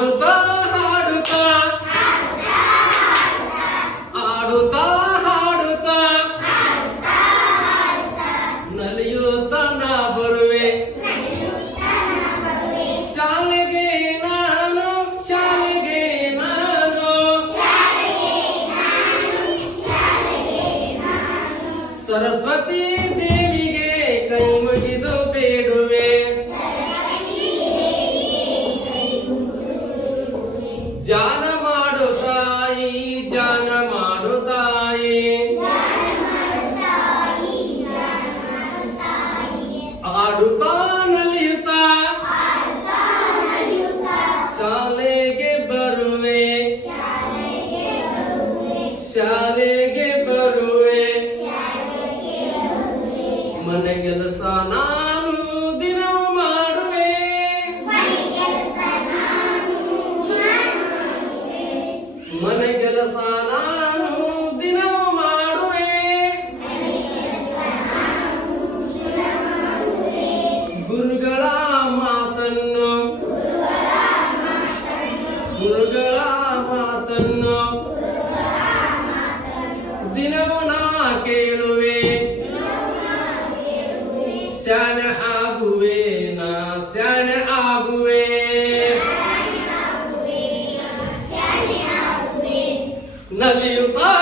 ಹಾಡುತ್ತಾ ಹಾಡುತ್ತಾ. ಆಡುತ್ತಾ ಹಾಡುತ್ತಾ. ನಲಿಯುತ್ತಾ ನಾ ಬರುವೆ. ಶಾಲೆಗೆ ನಾನು ಶಾಲೆಗೆ ನಾನು. ಸರಸ್ವತಿ ಶಾಲೆಗೆ ಬರುವೆ. ಮನೆ ಕೆಲಸ ನಾನು ದಿನವೂ ಮಾಡುವೆ. ಮನೆ ಕೆಲಸ ಕೇಳುವೆ ಶರಣ ಆಗುವೆ ನಾ ಶರಣ ಆಗುವೆ ನಲಿಯುತ್ತಾ